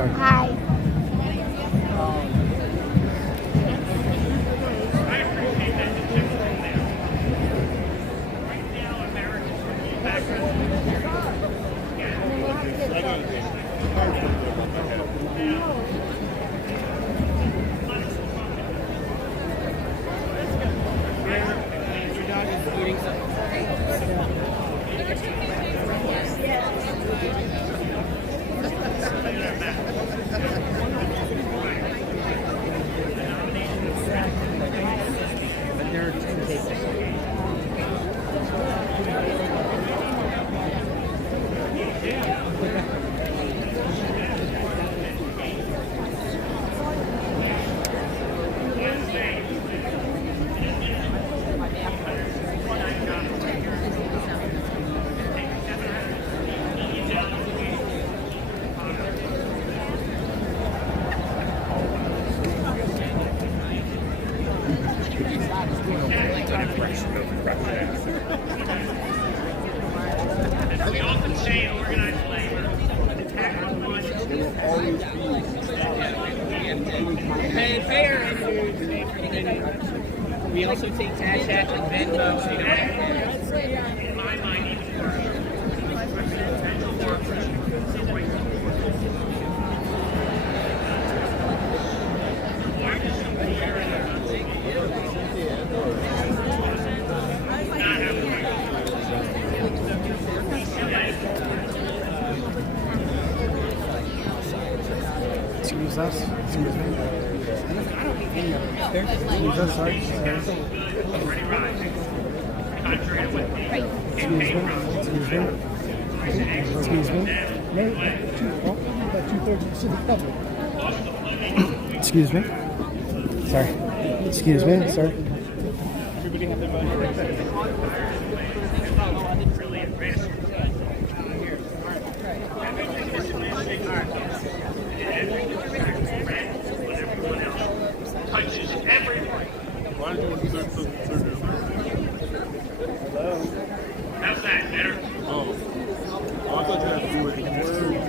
sorry. Hi. As we often say in organized labor, attack on one We also take Cash App and Venmo. in my mind, even worse. Residential workers. Largest employer in the country. Not everywhere. Excuse us. Excuse me. Excuse us, sorry. Already rising. Contrary to what the Excuse me. Excuse me. Excuse me. No, about 2/3 of the city public. Excuse me. Sorry. Excuse me. Sorry. really at risk. Everyone else touches everyone. How's that? Better?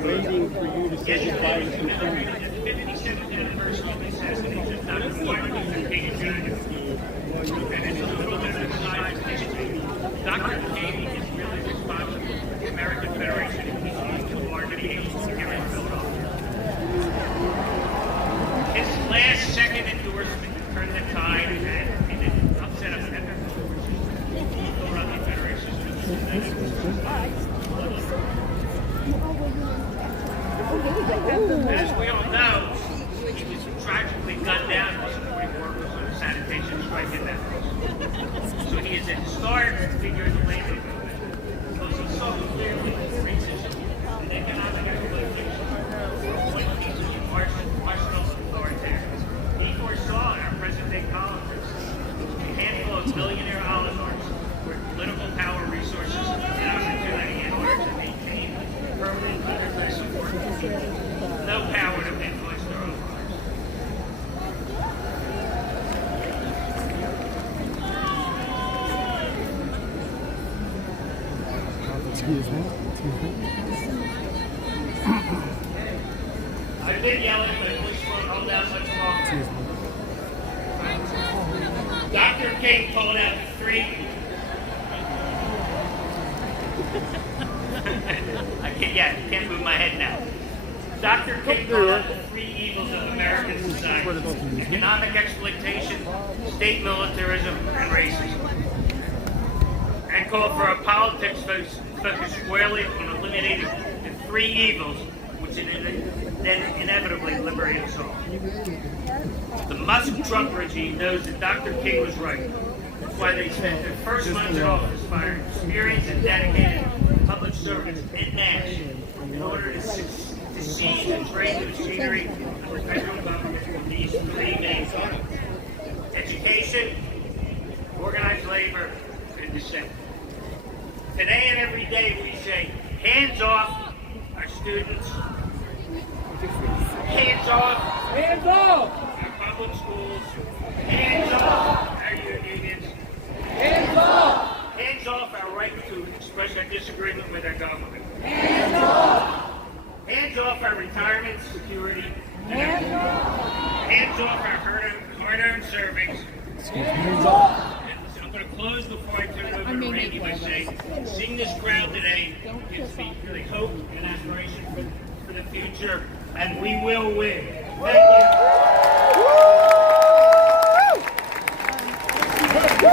Waiting for you to say goodbye to some friends. 57th anniversary of the assassination of Dr. Martin Luther King Jr. And it's a little bit of a side history. Dr. King is really responsible for the American Federation of Oligarchy here in Philadelphia. His last second endorsement turned the tide and it upset us at the Philadelphia Federation. As we all know, he was tragically gunned down by supporting workers on a sanitation strike in that place. So he is a historic figure in the labor movement. Because he saw clearly racism and economic exploitation. Arsenal authoritarians. He foresaw in our present-day politics a handful of millionaire oligarchs with political power, resources, and opportunity in order to maintain permanent middle-class support. No power to influence their own lives. Excuse me. Excuse me. I've been yelling, but this won't hold out much longer. Excuse me. Dr. King pulled out three. I can't move my head now. Dr. King pulled out the three evils of American society: economic exploitation, state militarism, and racism. And called for a politics focused squarely on eliminating the three evils, which then inevitably liberate us all. The Musk-Trump regime knows that Dr. King was right. That's why they spent their first months in office firing experienced and dedicated public servants en masse in order to seize and train the machinery of the federal government with these three main goals: education, organized labor, and dissent. Today and every day we say, hands off our students, hands off our public schools, hands off our unions, hands off our right to express our disagreement with our government, hands off our retirement security, return servings. Excuse me. I'm going to close before I turn it over to Randy by saying, seeing this crowd today gives me really hope and aspiration for the future, and we will win. Thank you.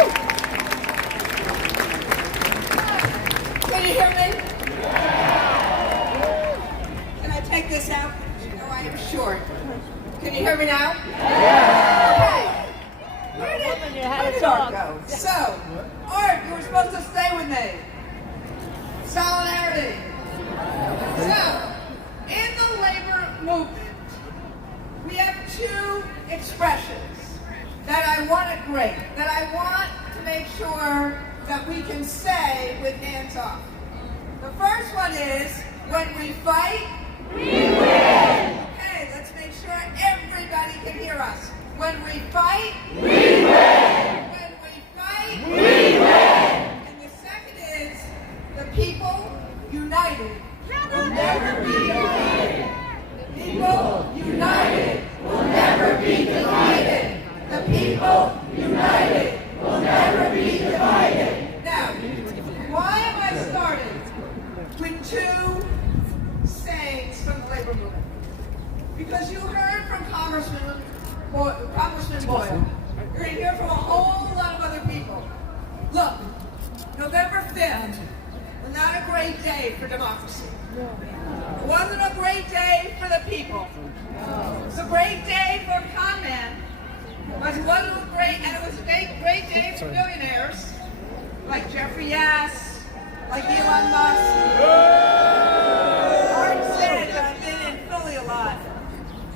Can you hear me? Can I take this out? You know I am short. Can you hear me now? Okay. Where did Art go? So, Art, you were supposed to stay with me. Solidarity. So, in the labor movement, we have two expressions that I want to great, that I want to make sure that we can say with hands off. The first one is, when we fight, we win. Okay, let's make sure everybody can hear us. When we fight, we win. When we fight, we win. And the second is, the people united will never be divided. The people united will never be divided. The people united will never be divided. Now, why am I starting with two sayings from the labor movement? Because you heard from Congressman Boyle. You're going to hear from a whole lot of other people. Look, November 5th was not a great day for democracy. It wasn't a great day for the people. It was a great day for con men. It wasn't a great, and it was a great day for billionaires like Jeffrey Yass, like Elon Musk. Art said that I've been in Philly a lot.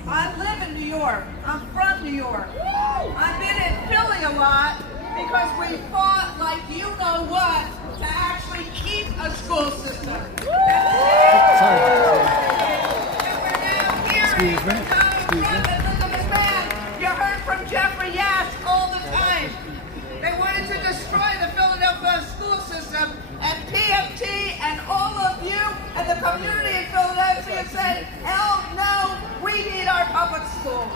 I live in New York. I'm from New York. I've been in Philly a lot because we fought like you know what to actually keep a school system. Excuse me. You heard from Jeffrey Yass all the time. They wanted to destroy the Philadelphia school system, and PFT and all of you and the community in Philadelphia said, hell no, we need our public schools.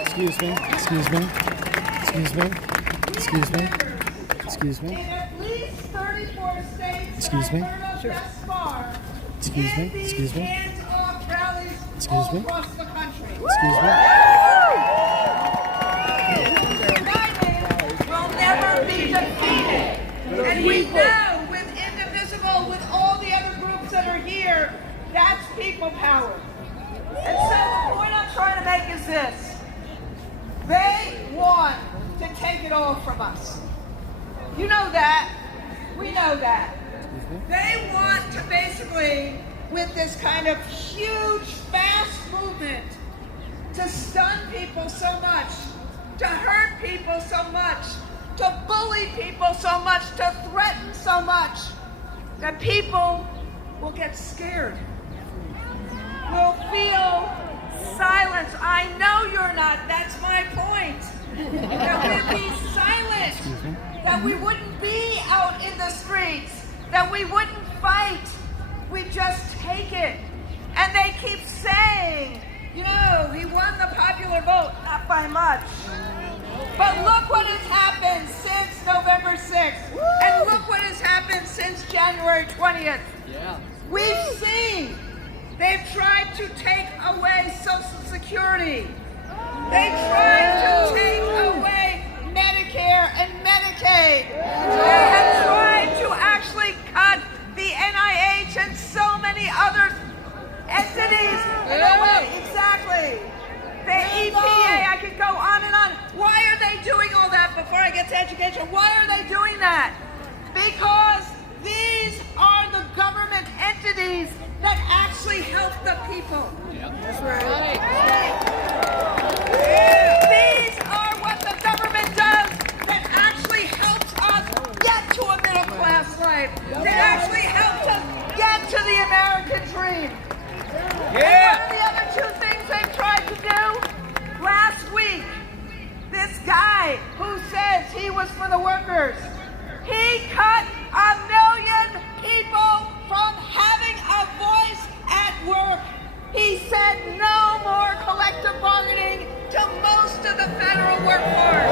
Excuse me. Excuse me. Excuse me. Excuse me. Excuse me. In at least 34 states Excuse me. thus far, Excuse me. in these Excuse me. hands-off rallies Excuse all me. across the country. Excuse me. United will never be defeated. And we know with Indivisible, with all the other groups that are here, that's people power. And so the point I'm trying to make is this. They want to take it all from us. You know that. We know that. They want to basically, with this kind of huge, fast movement, to stun people so much, to hurt people so much, to bully people so much, to threaten so much, that people will get scared, will feel silence. I know you're not. That's my point. That we'd be silent. That we wouldn't be out in the streets. That we wouldn't fight. We just take it. And they keep saying, you know, he won the popular vote. Not by much. But look what has happened since November 6th. And look what has happened since January 20th. We've seen they've tried to take away Social Security. They tried to take away Medicare and Medicaid. They have tried to actually cut the NIH and so many other entities. Exactly. The EPA, I could go on and on. Why are they doing all that before I get to education? Why are they doing that? Because these are the government entities that actually help the people. That's right. These are what the government does that actually helps us get to a middle class life. That actually helps us get to the American dream. And one of the other two things they've tried to do last week, this guy who says he was for the workers, he cut 1 million people from having a voice at work. He said no more collective collective bargaining to most of the federal workforce.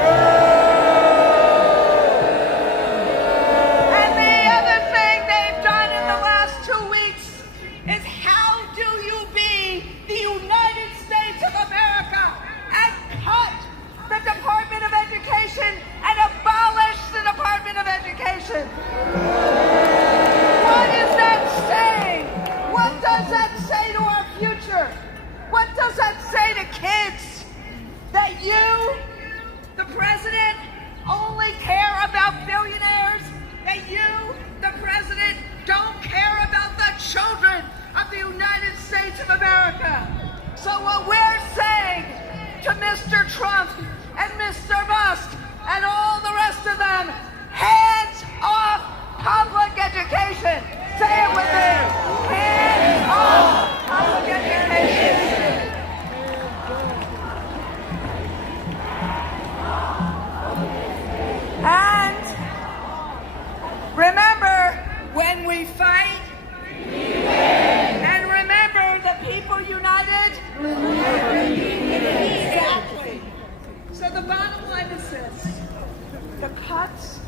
And the other thing they've done in the last 2 weeks is how do you be the United States of America and cut the Department of Education and abolish the Department of Education? What is that saying? What does that say to our future? What does that say to kids? That you, the president, only care about billionaires? That you, the president, don't care about the children of the United States of America? So what we're saying to Mr. Trump and Mr. Musk and all the rest of them, hands off public education. Say it with me. Hands off public education. And remember, when we fight, we win. And remember, the people united. Exactly. So the bottom line is this. The cuts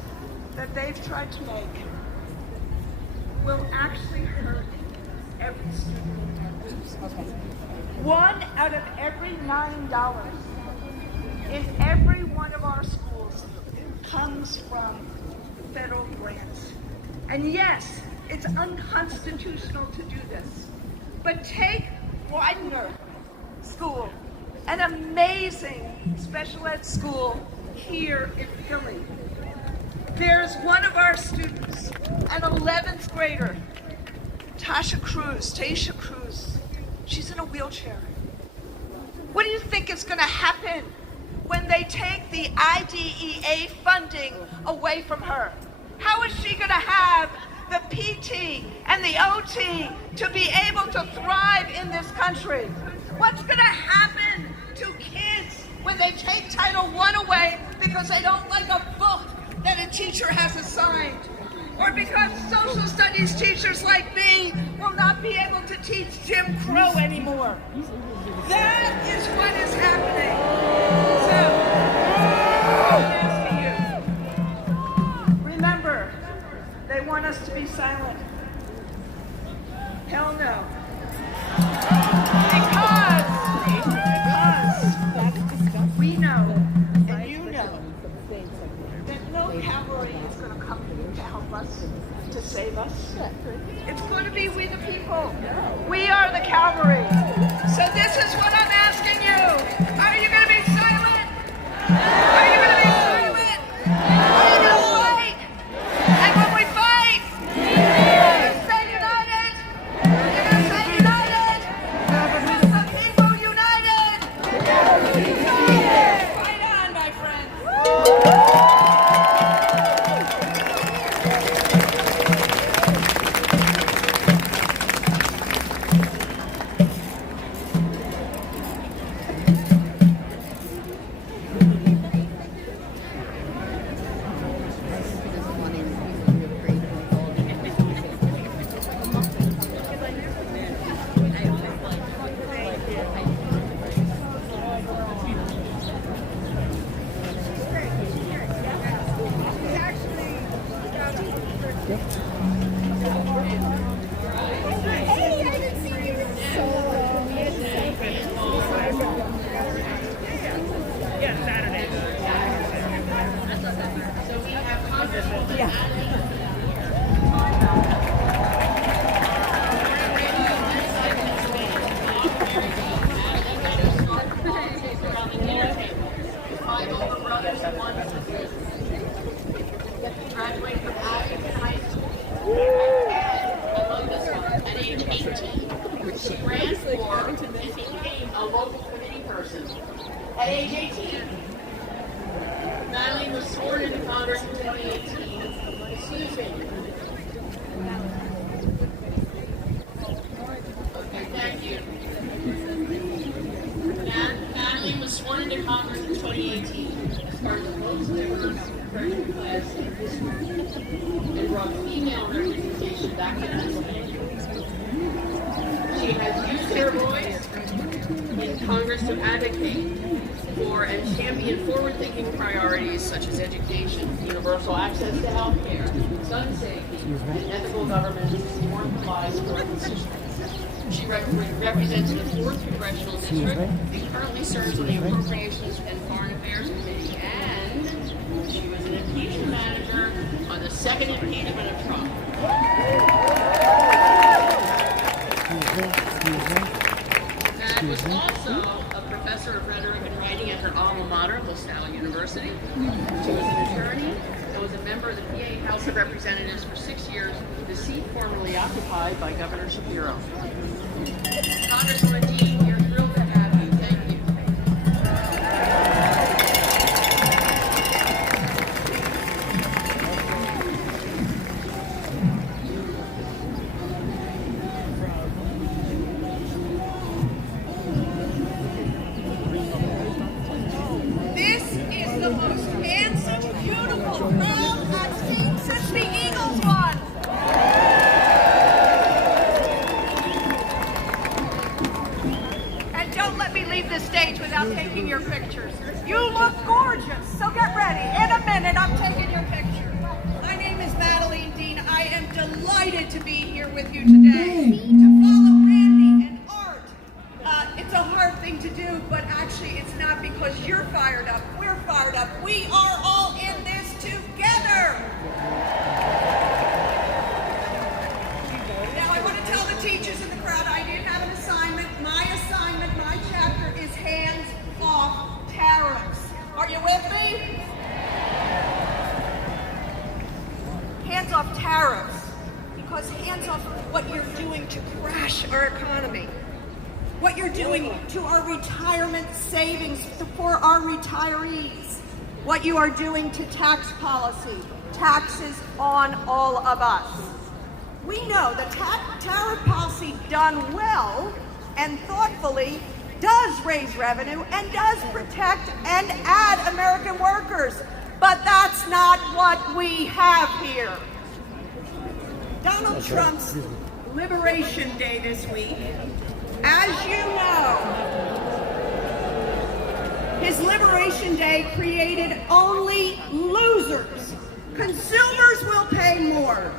that they've tried to make will actually hurt every student. One out of every $9 in every one of our schools comes from federal grants. And yes, it's unconstitutional to do this. But take Widener School, an amazing special ed school here in Philly. There's one of our students, an 11th grader, Taisha Cruz. She's in a wheelchair. What do you think is going to happen when they take the IDEA funding away from her? How is she going to have the PT and the OT to be able to thrive in this country? What's going to happen to kids when they take Title I away because they don't like a book that a teacher has assigned? Or because social studies teachers like me will not be able to teach Jim Crow anymore? That is what is happening. So, I'm asking you, remember, they want us to be silent. Hell no. Because we know, and you know, that no cavalry is going to come to help us, to save us. It's going to be we the people. We are the cavalry. So this is what I'm asking you. Are you going to be silent? Are you going to be silent? Are you going to fight? And when we fight, you're going to stay united. You're going to stay united. Because the people united. Fight on, my friends. Graduated from Atkinson High School. Among this one, at age 18, she ran for and became a local committee person. At age 18, Madeline was sworn into Congress in 2018. Excuse me. Okay, thank you. Madeline was sworn into Congress in 2018 as part of the most diverse American class in history and brought female representation back to Pennsylvania. She has used her voice in Congress to advocate for and champion forward-thinking priorities such as education, universal access to health care, gun safety, and ethical government to support the lives of our constituents. She represents the 4th Congressional District and currently serves on the Appropriations and Foreign Affairs Committee, and she was an impeachment manager on the 2nd impeachment of Trump. That was also a professor of rhetoric and writing at her alma mater, LaSalle University. She was an attorney and was a member of the PA House of Representatives for 6 years, the seat formerly occupied by Governor Shapiro. Congresswoman Dean, we're thrilled to have you. Thank you. This is the most handsome, beautiful crowd I've seen since the Eagles won. And don't let me leave the stage without taking your pictures. You look gorgeous, so get ready. In a minute, I'm taking your picture. My name is Madeline Dean. I am delighted to be here with you today to follow Randy and Art. It's a hard thing to do, but actually it's not because you're fired up. We're fired up. We are all in this together. Now I want to tell the teachers in the crowd I did have an assignment. My chapter is hands off tariffs. Are you with me? Hands off tariffs. Because hands off what you're doing to crash our economy. What you're doing to our retirement savings for our retirees. What you are doing to tax policy. Taxes on all of us. We know that tariff policy done well and thoughtfully does raise revenue and does protect and add American workers. But that's not what we have here. Donald Trump's Liberation Day this week, as you know, his Liberation Day created only losers. Consumers will pay more.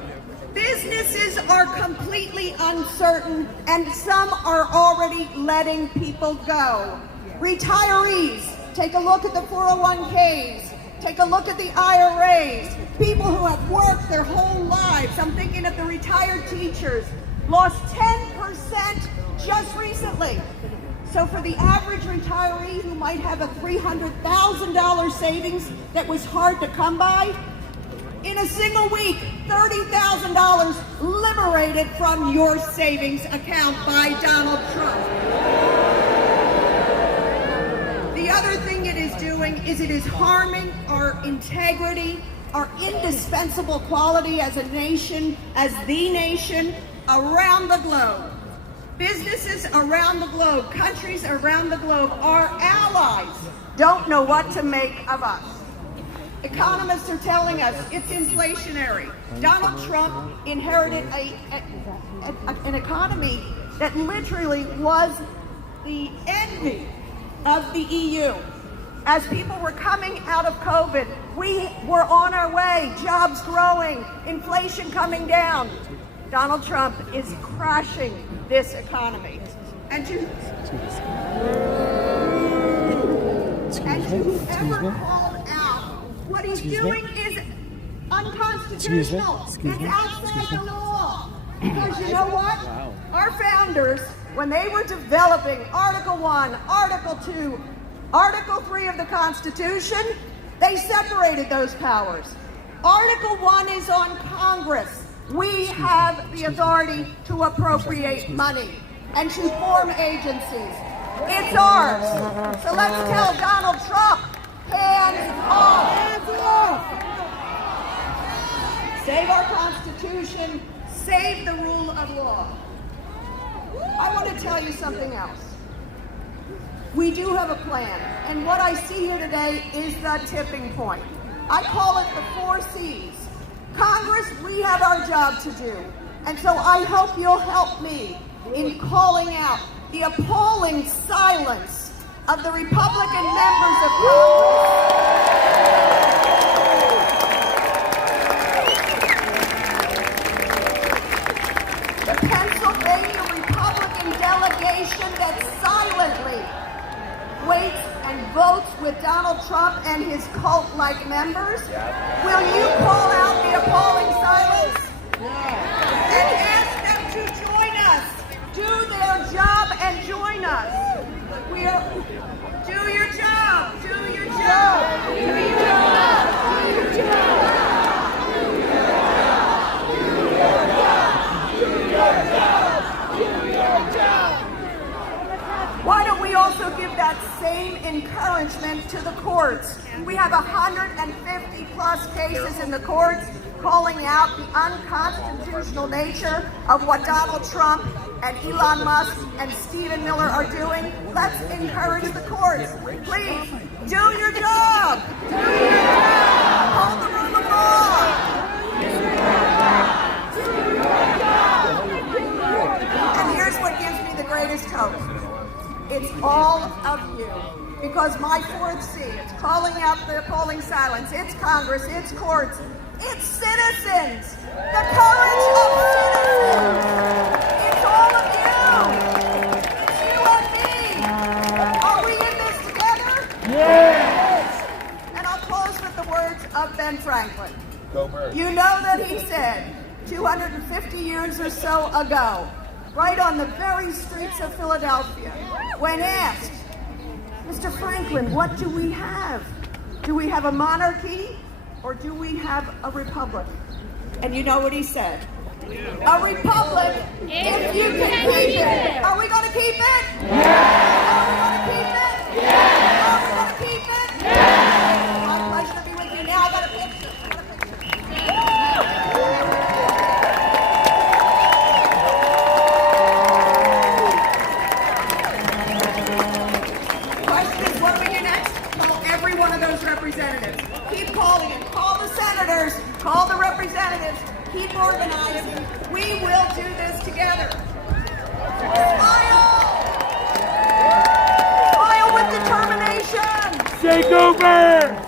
Businesses are completely uncertain, and some are already letting people go. Retirees, take a look at the 401ks. Take a look at the IRAs. People who have worked their whole lives. I'm thinking of the retired teachers. Lost 10% just recently. So for the average retiree who might have a $300,000 savings that was hard to come by, in a single week, $30,000 liberated from your savings account by Donald Trump. The other thing it is doing is it is harming our integrity, our indispensable quality as a nation, as the nation around the globe. Businesses around the globe, countries around the globe, our allies don't know what to make of us. Economists are telling us it's inflationary. Donald Trump inherited an economy that literally was the envy of the EU. As people were coming out of COVID, we were on our way, jobs growing, inflation coming down. Donald Trump is crashing this economy. And to whoever called out, what he's doing is unconstitutional. It's outside the law. Because you know what? Our founders, when they were developing Article 1, Article 2, Article 3 of the Constitution, they separated those powers. Article 1 is on Congress. We have the authority to appropriate money and to form agencies. It's ours. So let's tell Donald Trump, hands off. Hands off. Save our Constitution. Save the rule of law. I want to tell you something else. We do have a plan, and what I see here today is the tipping point. I call it the 4 C's. Congress, we have our job to do, and so I hope you'll help me in calling out the appalling silence of the Republican members of Congress the Pennsylvania Republican delegation that silently waits and votes with Donald Trump and his cult-like members? Will you call out the appalling silence? And ask them to join us. Do their job and join us. Do your job. Do your job. Do your job. Do your job. Why don't we also give that same encouragement to the courts? We have 150 plus cases in the courts calling out the unconstitutional nature of what Donald Trump and Elon Musk and Stephen Miller are doing. Let's encourage the courts. Please, do your job. Do your job. Hold the rule of law. And here's what gives me the greatest hope. It's all of you. Because my fourth C, it's calling out the appalling silence. It's Congress, it's courts, it's citizens. The courage of citizens. It's all of you. It's you and me. Are we in this together? Yes. And I'll close with the words of Ben Franklin. Go Bird. You know that he said 250 years or so ago, right on the very streets of Philadelphia, when asked, Mr. Franklin, what do we have? Do we have a monarchy or do we have a republic? And you know what he said? A republic, if you can keep it. Are we going to keep it? Yeah. Are we going to keep it? Yeah. Are we going to keep it? Yeah. My pleasure to be with you. Now I got a picture. Representatives. Keep calling it. Call the senators. Call the representatives. Keep organizing. We will do this together. Smile! Smile with determination! Take over!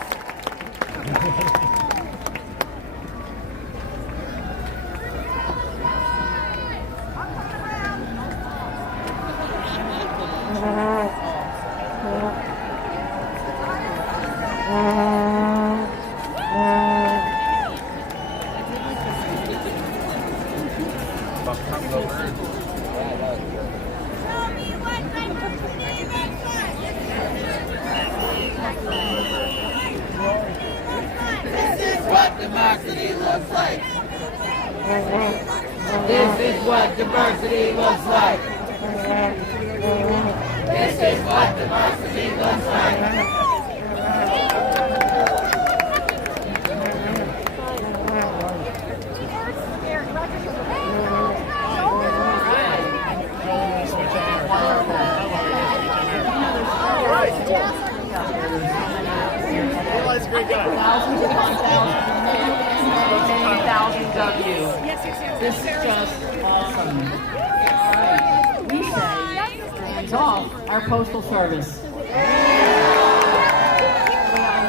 Democracy looks like. This is what diversity looks like. This is what democracy looks like. Thousands upon thousands of you. This is just awesome. We say, hands off our postal service.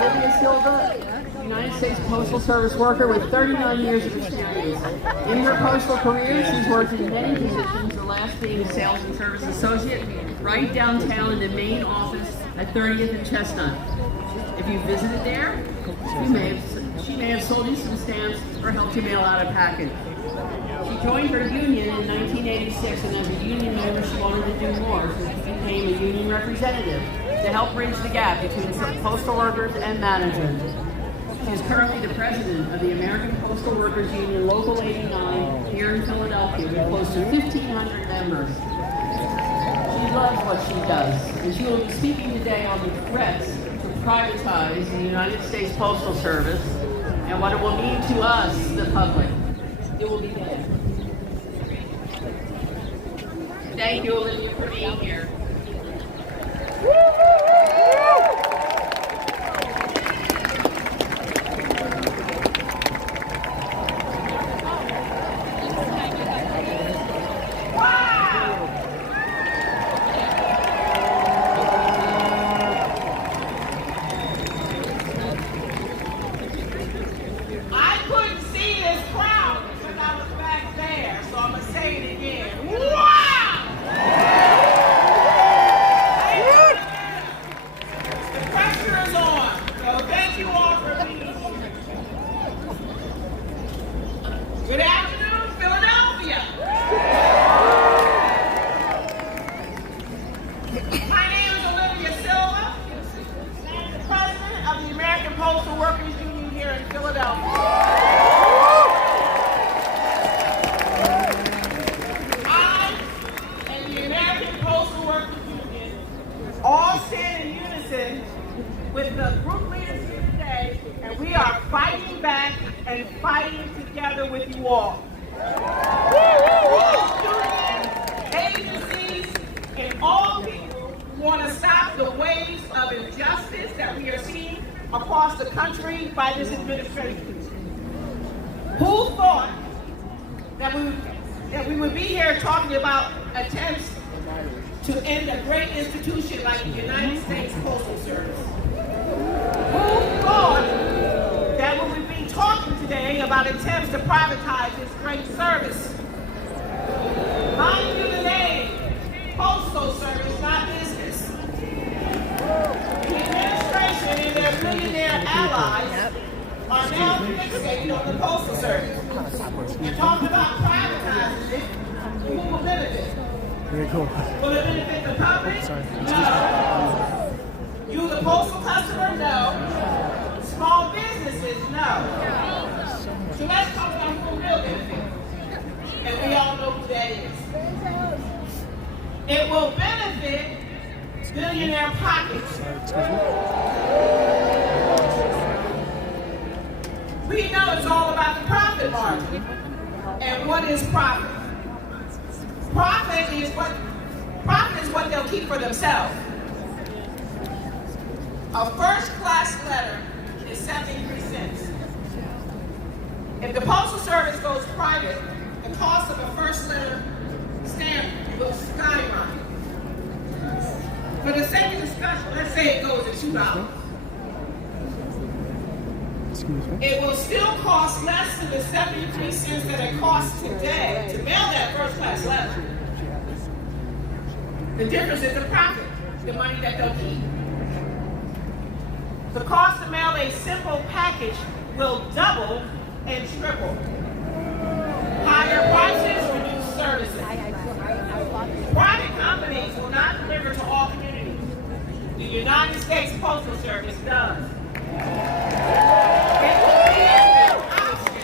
Olivia Silva, United States Postal Service worker with 39 years of experience. In her postal career, she's worked in many positions, the last being a sales and service associate right downtown in the main office at 30th and Chestnut. If you visited there, she may have sold you some stamps or helped you mail out a package. She joined her union in 1986, and as a union member, she wanted to do more, so she became a union representative to help bridge the gap between postal workers and managers. She is currently the president of the American Postal Workers Union Local 89 here in Philadelphia with close to 1,500 members. She loves what she does, and she will be speaking today on the threats to privatize the United States Postal Service and what it will mean to us, the public. It will be bad. Thank you, Olivia, for being here. So thank you all for being here. Good afternoon, Philadelphia. My name is Olivia Silva, and I'm the president of the American Postal Workers Union here in Philadelphia. I and the American Postal Workers Union all stand in unison with the group leaders here today, and we are fighting back and fighting together with you all. All unions, agencies, and all people who want to stop the waves of injustice that we are seeing across the country by this administration. Who thought that we would be here talking about attempts to end a great institution like the United States Postal Service? Who thought that we would be talking today about attempts to privatize this great service? Mind you the name, Postal Service, not business. The administration and their billionaire allies are now fixated on the Postal Service. We're talking about privatizing it. Who will benefit? Very cool. Will it benefit the public? Sorry. No. You, the postal customer? No. Small businesses? No. So let's talk about who will benefit. And we all know who that is. It will benefit billionaire pockets. We know it's all about the profit margin. And what is profit? Profit is what they'll keep for themselves. A first-class letter is 73 cents. If the Postal Service goes private, the cost of a first letter stamp will skyrocket. For the sake of discussion, let's say it goes at $2. Excuse me. It will still cost less than the 73 cents that it costs today to mail that first-class letter. The difference is the profit, the money that they'll keep. The cost to mail a simple package will double and triple. Higher prices, reduced services. Private companies will not deliver to all communities. The United States Postal Service does. It will be an option.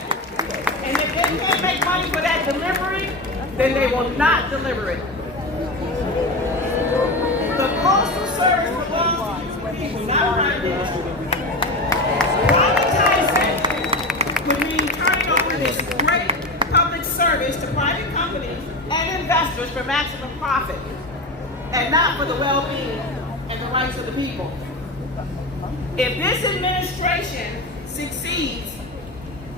And if they can't make money for that delivery, then they will not deliver it. The Postal Service belongs to the people, not private industry. Privatizing would mean turning over this great public service to private companies and investors for maximum profit, and not for the well-being and the rights of the people. If this administration succeeds,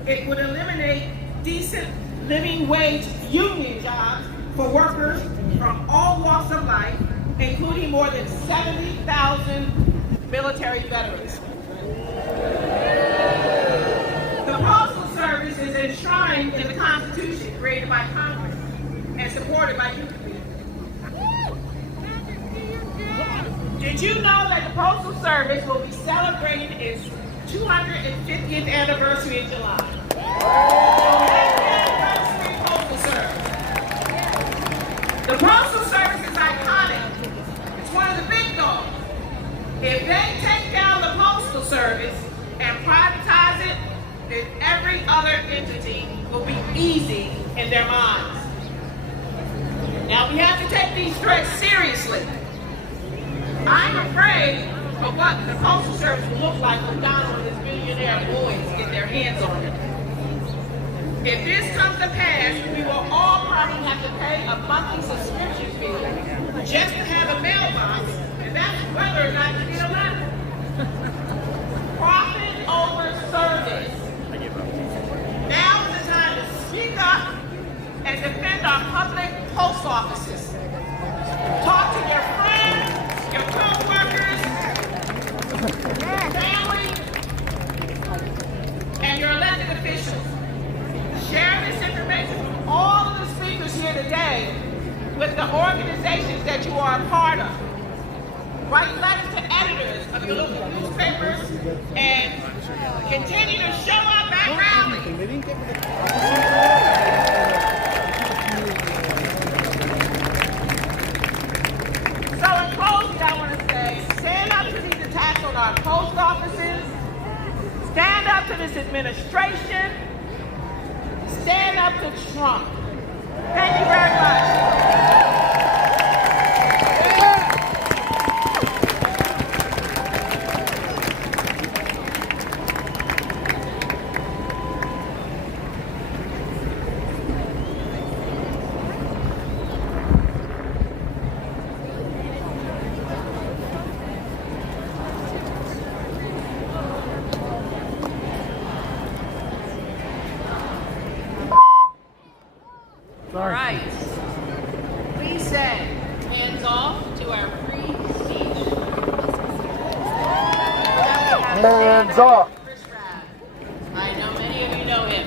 it would eliminate decent living wage union jobs for workers from all walks of life, including more than 70,000 military veterans. The Postal Service is enshrined in the Constitution created by Congress and supported by you. Did you know that the Postal Service will be celebrating its 250th anniversary in July? So happy anniversary, Postal Service. The Postal Service is iconic. It's one of the big dogs. If they take down the Postal Service and privatize it, then every other entity will be easy in their minds. Now we have to take these threats seriously. I'm afraid of what the Postal Service will look like when Donald and his billionaire boys get their hands on it. If this comes to pass, we will all probably have to pay a monthly subscription fee just to have a mailbox, and that's whether or not you get a letter. Profit over service. Now is the time to speak up and defend our public post offices. Talk to your friends, your co-workers, family, and your elected officials. Share this information from all of the speakers here today with the organizations that you are a part of. write letters to editors of your local newspapers, and continue to show up at rallies. So in closing, I want to say, stand up to these attacks on our post offices, stand up to this administration, stand up to Trump. Thank you very much. All right. We say hands off to our free speech. Hands off. Chris Rabb. I know many of you know him.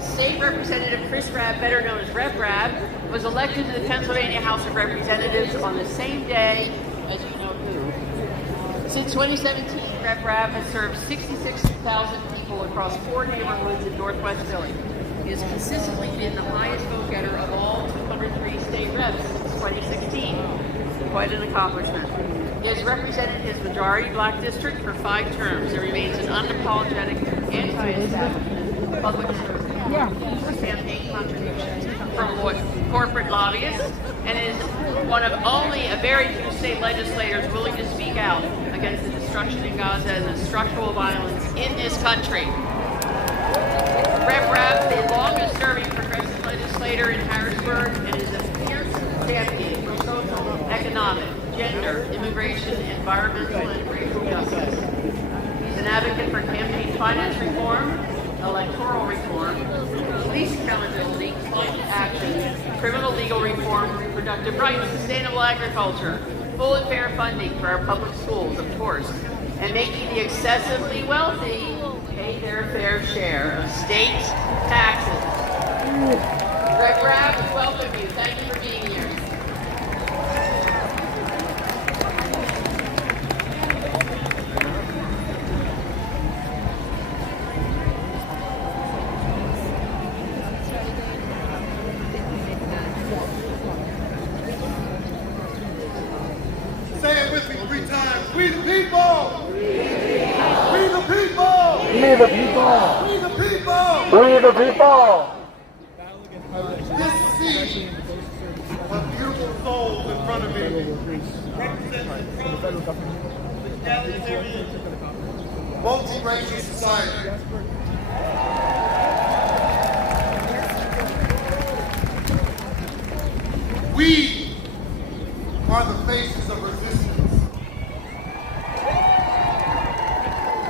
State Representative Chris Rabb, better known as Rev Rabb, was elected to the Pennsylvania House of Representatives on the same day as you know who. Since 2017, Rev Rabb has served 66,000 people across 4 neighborhoods in Northwest Philly. He has consistently been the highest vote getter of all 203 state reps since 2016. Quite an accomplishment. He has represented his majority black district for 5 terms and remains an unapologetic anti-establishment public servant for campaign contributions from corporate lobbyists, and is one of only a very few state legislators willing to speak out against the destruction in Gaza and the structural violence in this country. Rev Rabb, the longest-serving progressive legislator in Harrisburg, and is a fierce champion for social, economic, gender, immigration, environmental, and racial justice. He's an advocate for campaign finance reform, electoral reform, police accountability, climate action, criminal legal reform, reproductive rights, sustainable agriculture, full and fair funding for our public schools, of course, and making the excessively wealthy pay their fair share of state taxes. Rev Rabb, we welcome you. Thank you for being here. Say it with me 3 times. We the people! We the people! We the people. We the people! We the people. This sea of beautiful souls in front of me represents the multiracial society. We are the faces of resistance,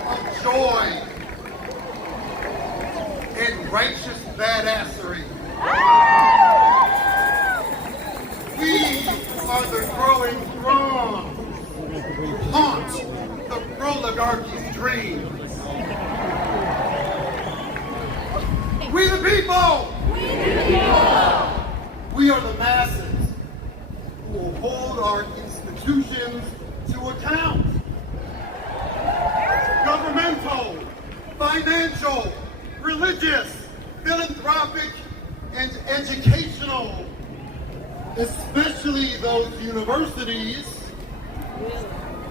of joy, and righteous badassery. We are the growing throngs who haunt the oligarchy's dreams. We the people! We the people! We are the masses who will hold our institutions to account. Governmental, financial, religious, philanthropic, and educational, especially those universities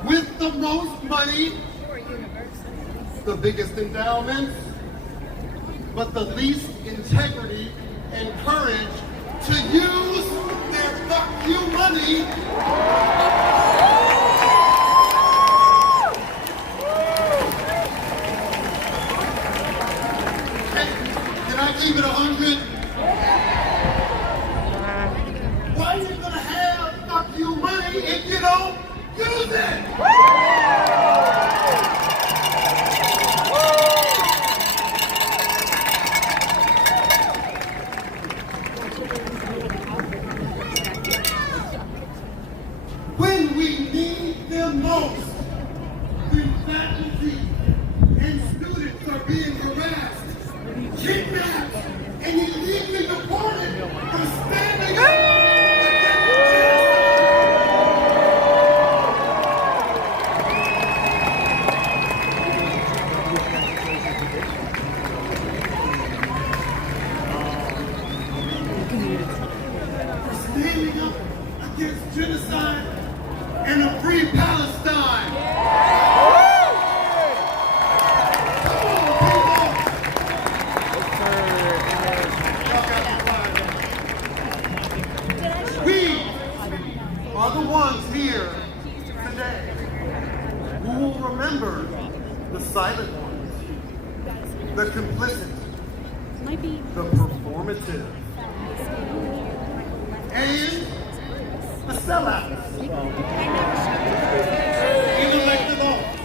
with the most money, the biggest endowments, but the least integrity and courage to use their fuck you money Can I keep it 100? Why are you gonna have fuck you money if you don't use it? When we need them most, when faculty and students are being harassed, kidnapped, and illegally deported for standing up against the silent ones, the complicit, the performative, and the sellouts. In elected office.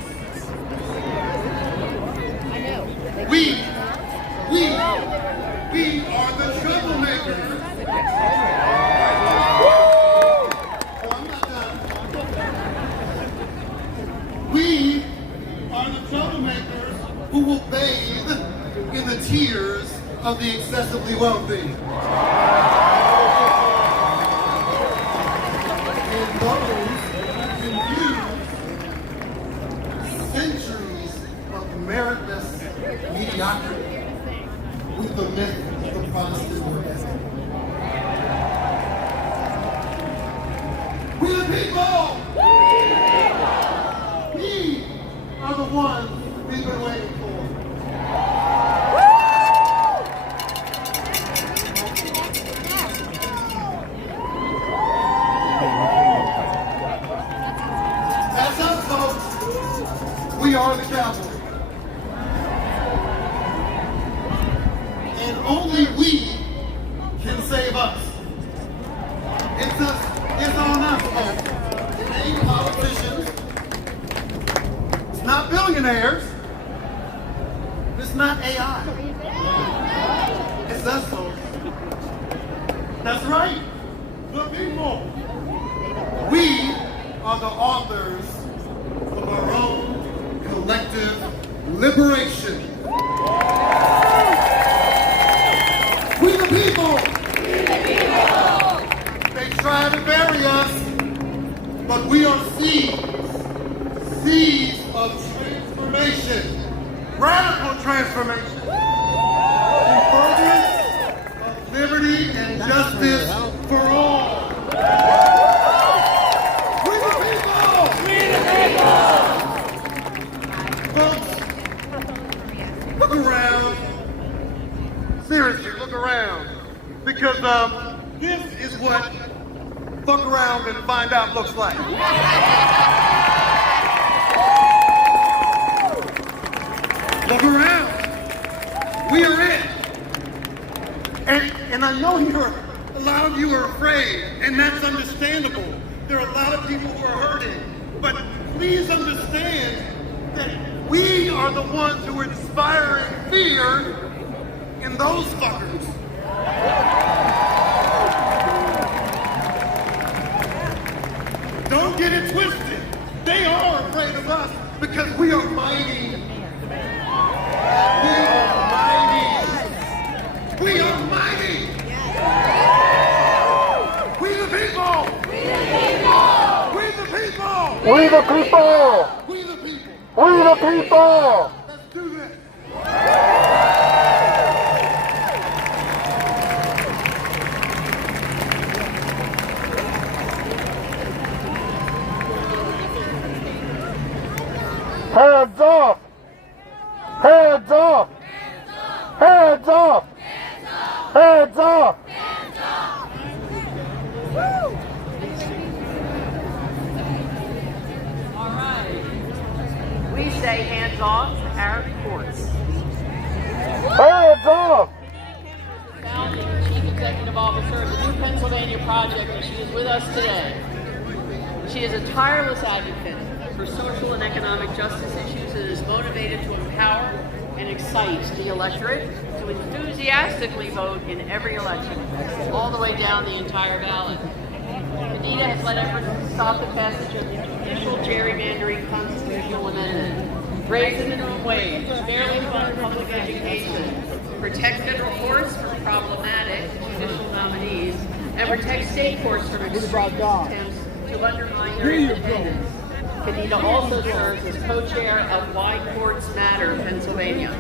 We are the troublemakers. Oh, I'm not done. We are the troublemakers who will bathe in the tears of the excessively wealthy. And those who use centuries of meritless mediocrity with the myth of the Protestant work ethic. We the people! We are the ones we've been waiting for. That's us, folks. We are the cavalry. And only we can save us. It's on us, folks. It ain't politicians. It's not billionaires. It's not AI. It's us, folks. That's right. The people. We are the authors of our own collective liberation. We the people! We the people! They try to bury us, but we are seeds of transformation, radical transformation, in furtherance of liberty and justice for all. We the people! We the people! Folks, look around. Seriously, look around, because this is what fuck around and find out looks like. Look around. We are it. And I know a lot of you are afraid, and that's understandable. There are a lot of people who are hurting, but please understand that we are the ones who are inspiring fear in those fuckers. Don't get it twisted. They are afraid of us because we are mighty. We are mighty. We are mighty. We the people. We the people. We the people. We the people. We the people. We the people. Let's do this. Hands off! Hands off! Hands off! Hands off! All right. We say hands off our courts. Hands off! Founding Chief Executive Officer of the New Pennsylvania Project, and she is with us today. She is a tireless advocate for social and economic justice issues and is motivated to empower and excite the electorate to enthusiastically vote in every election, all the way down the entire ballot. Khadija has led efforts to stop the passage of the judicial gerrymandering constitutional amendment, raise the minimum wage, fairly fund public education, protect federal courts from problematic judicial nominees, and protect state courts from extreme attempts to undermine their independence. Khadija also serves as co-chair of Why Courts Matter Pennsylvania,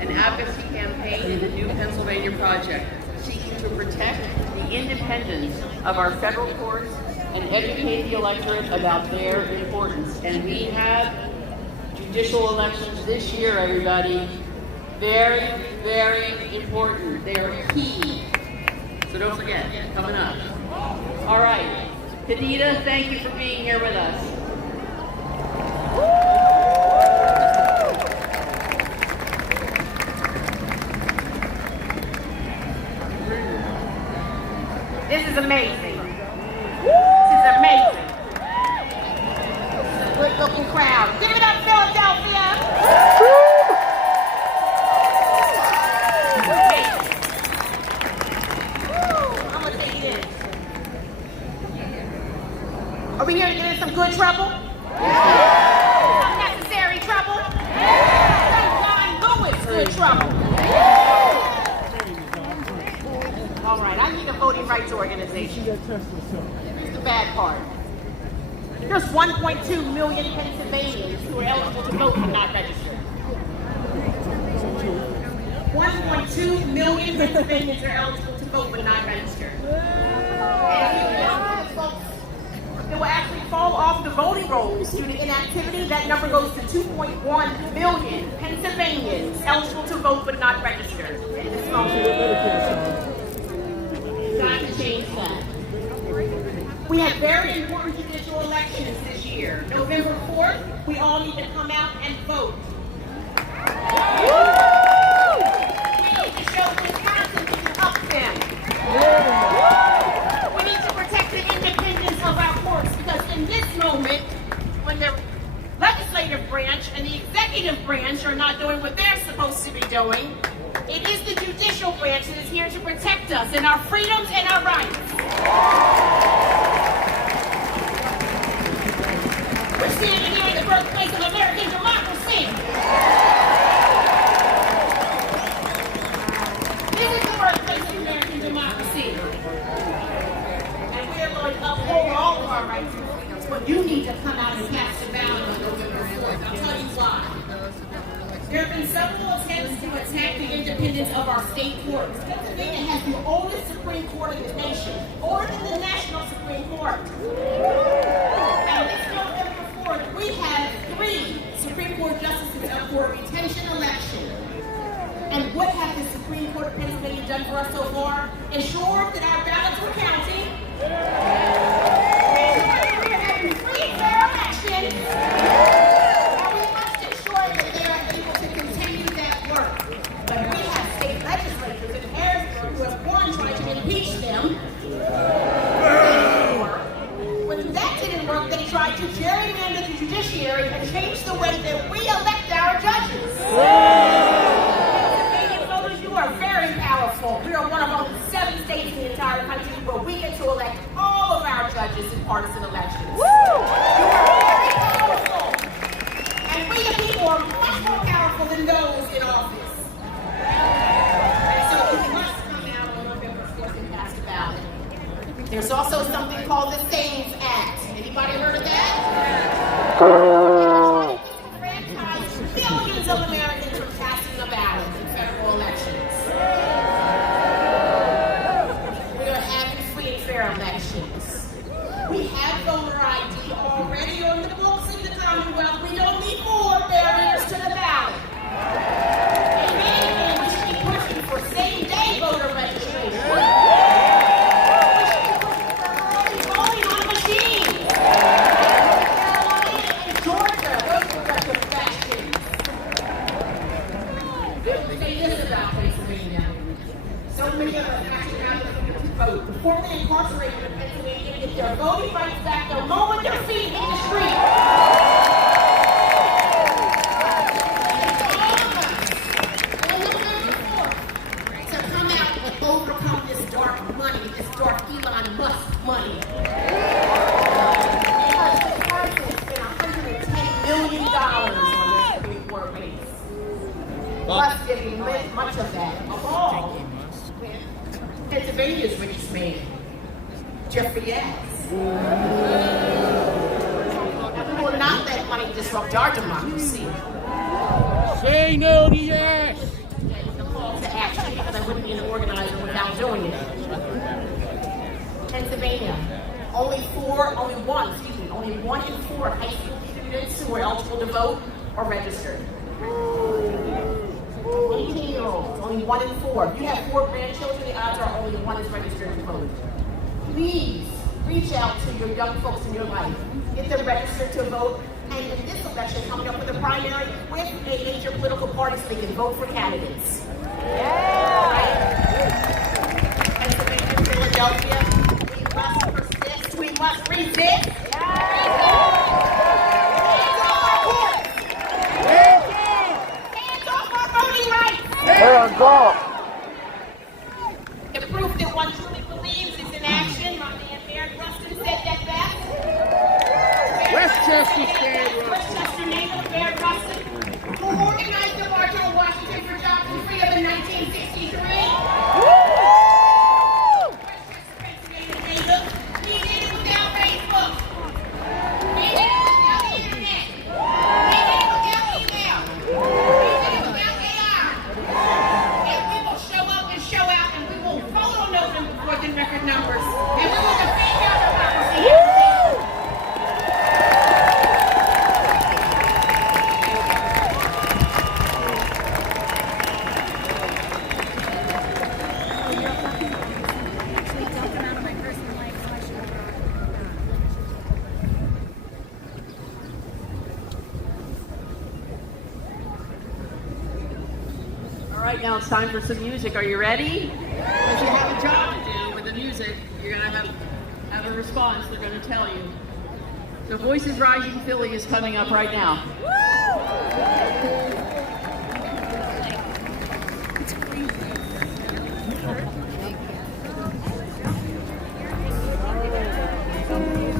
an advocacy campaign in the New Pennsylvania Project, seeking to protect the independence of our federal courts and educate the electorate about their importance. And we have judicial elections this year, everybody. Very, very important. They are key. So don't forget, coming up. All right. Khadija, thank you for being here with us. trouble. All right, I need a voting rights organization. Here's the bad part. There's 1.2 million Pennsylvanians who are eligible to vote but not registered. 1.2 million Pennsylvanians are eligible to vote but not registered. And folks that will actually fall off the voting rolls due to inactivity, that number goes to 2.1 million Pennsylvanians eligible to vote but not registered at this moment. Time to change that. We have very important judicial elections this year. November 4th, we all need to come out and vote. We need to show Wisconsin we can up them. We need to protect the independence of our courts, because in this moment, when the legislative branch and the executive branch are not doing what they're supposed to be doing, it is the judicial branch that is here to protect us and our freedoms and our rights. We're standing here in the birthplace of American democracy. This is the birthplace of American democracy. And we are going to uphold all of our rights and freedoms. But you need to come out and cast a ballot on November 4th. I'll tell you why. There have been several attempts to attack the independence of our state courts. Pennsylvania has the oldest Supreme Court in the nation, older than the National Supreme Court. And this November 4th, we have 3 Supreme Court justices up for a retention election. And what has the Supreme Court of Pennsylvania done for us so far? Ensure that our ballots were counting. Ensure that we are having free and fair elections. And we must ensure that they are able to continue that work. But we have state legislatures in Harrisburg who have won trying to impeach them. When that didn't work, they tried to gerrymander the judiciary and change the way that we elect our judges. Pennsylvania voters, you are very powerful. We are one of only 7 states in the entire country where we get to elect all of our judges in partisan elections. You are very powerful. And we the people are much more powerful than those in office. And so we must come out on November 4th and cast a ballot. There's also something called the SAVES Act. Anybody heard of that? Franchise billions of Americans from casting a ballot in federal elections. We are having free and fair elections. We have voter ID already on the books in the Commonwealth. We don't need more barriers to the ballot. If anything, we should be pushing for same-day voter registration. We should be pushing for early voting on machines. Carolina and Georgia, those were record factions. Let me say this about Pennsylvania. So many of us actually have the vote. The formerly incarcerated in Pennsylvania get their voting rights back the moment their feet hit the street. To come out and overcome this dark money, this dark Elon Musk money. Because the president spent $110 million on the Supreme Court race. Plus giving much of that, of all, Pennsylvania's richest man, Jeffrey Yass. And we will not let money disrupt our democracy. Say no to yes! The call to action, because I wouldn't be an organizer without doing it. Pennsylvania, only one in 4 high school students who are eligible to vote are registered. 18-year-olds, only 1 in 4. If you have 4 grandchildren, the odds are only 1 is registered to vote. Please reach out to your young folks in your life. Get them registered to vote. And in this election coming up with a primary with a major political party so they can vote for candidates. Yeah! Right? Pennsylvania, Philadelphia, we must persist. We must resist. Hands off our courts. Hands off our voting rights. Hands off! The proof that one truly believes is in action. My man Mayor Rustin said that best. Westchester native Mayor Rustin, who organized the march on Washington for Jobs and All right, now it's time for some music. Are you ready? Because you have a job to do with the music. You're going to have a response. They're going to tell you. So Voices Rising Philly is coming up right now.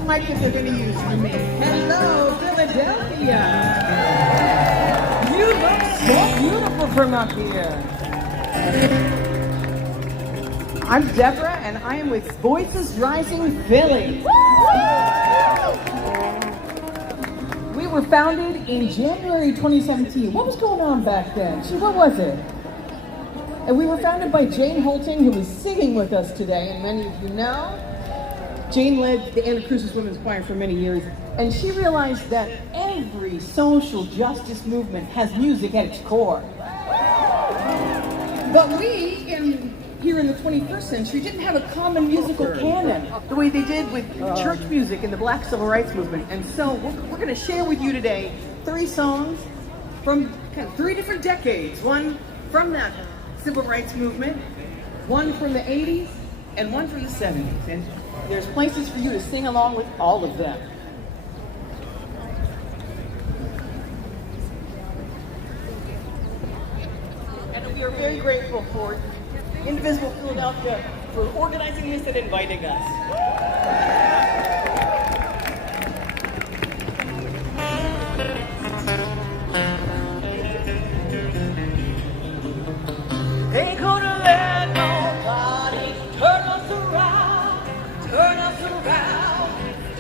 Mic that they're going to use for me. Hello, Philadelphia. You look so beautiful from up here. I'm Deborah, and I am with Voices Rising Philly. We were founded in January 2017. What was going on back then? Gee, what was it? And we were founded by Jane Holting, who is singing with us today, and many of you know. Jane led the Anna Crucis Women's Choir for many years, and she realized that every social justice movement has music at its core. But we, here in the 21st century, didn't have a common musical canon the way they did with church music in the Black Civil Rights Movement. And so we're going to share with you today 3 songs from kind of 3 different decades. One from that Civil Rights Movement, one from the 80s, and one from the 70s. And there's places for you to sing along with all of them. And we are very grateful for Indivisible Philadelphia for organizing this and inviting us. Ain't gonna let nobody turn us around, turn us around,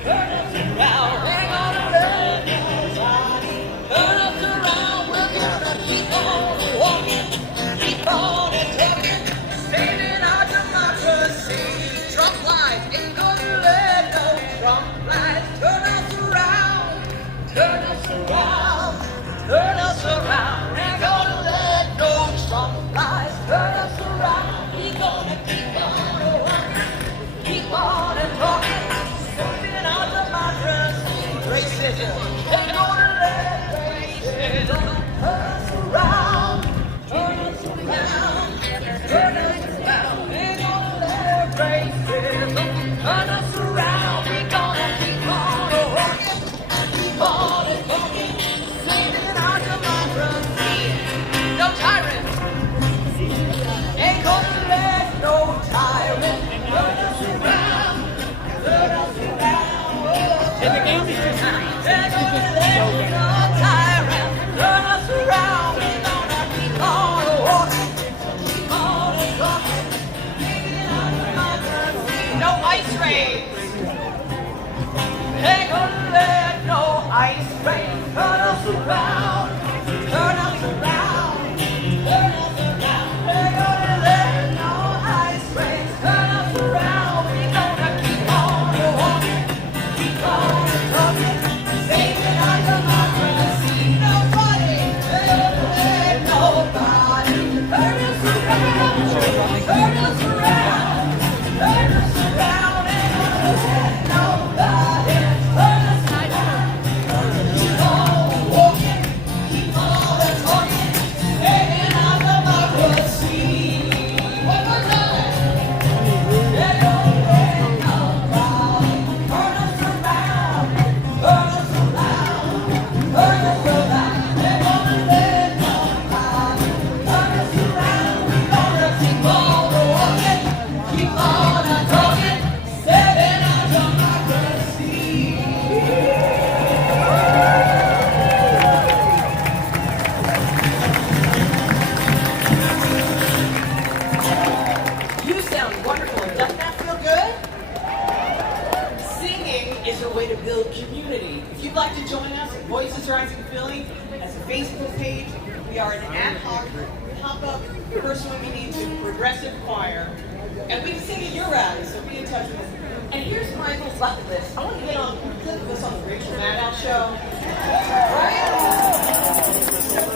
turn us around. Ain't gonna let nobody turn us around. We're gonna keep on walking, keep on talking, saving our democracy. Trump lies, ain't gonna let no Trump lies turn us around, turn us around, turn us around. Ain't gonna let no Trump lies turn us around. We gonna keep on walking, keep on talking, saving our democracy. Racism, ain't gonna let racism turn us around, turn us around, turn us around. Ain't gonna let racism turn us around. We gonna keep on walking, keep on talking, saving our democracy. No tyrants. Ain't gonna let no tyrant turn us around, turn us around. And the game is just ain't gonna let no tyrant turn us around. We're gonna keep on walking, keep on talking, keeping our democracy. No ice raids. Ain't gonna let no ice rain turn us around, turn us around, turn us around. Ain't gonna let no ice rain turn us around. We gonna keep on walking, keep on talking, saving our democracy. Nobody, ain't gonna let nobody turn us around, turn us around, turn us around. Ain't gonna let nobody turn us around. Keep on walking, keep on talking, saving our democracy. One more time. Ain't gonna let nobody turn us around, turn us around, turn us around. Ain't gonna let nobody turn us around. We gonna keep on walking, keep on talking, saving our democracy. You sound wonderful. Doesn't that feel good? Singing is a way to build community. If you'd like to join us at Voices Rising Philly as a Facebook page, we are an ad hoc pop-up first women need to progressive choir, and we can sing at your rally, so be in touch with us. And here's Michael's bucket list. I want to get on this on the Rachel Maddow show. Right?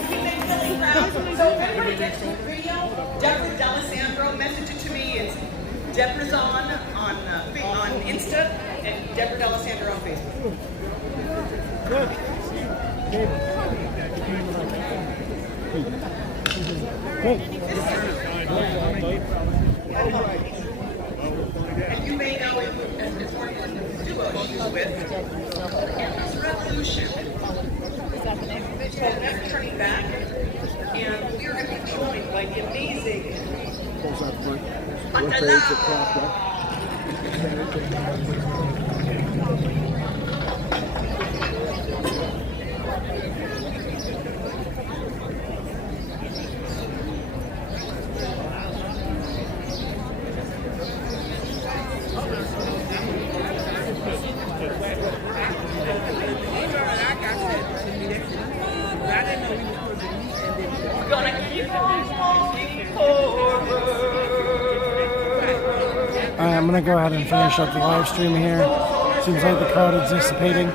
He made Philly proud. So if everybody gets to the video, Deborah D'Alessandro, message it to me. It's Deborah's on Insta and Deborah D'Alessandro on Facebook. Good. And you may know it as one of the duos she's with. It's Revolution. It's called Never Turning Back. And we're going to be joined by the amazing I'm gonna go ahead and finish up the live stream here. Seems like the crowd is dissipating.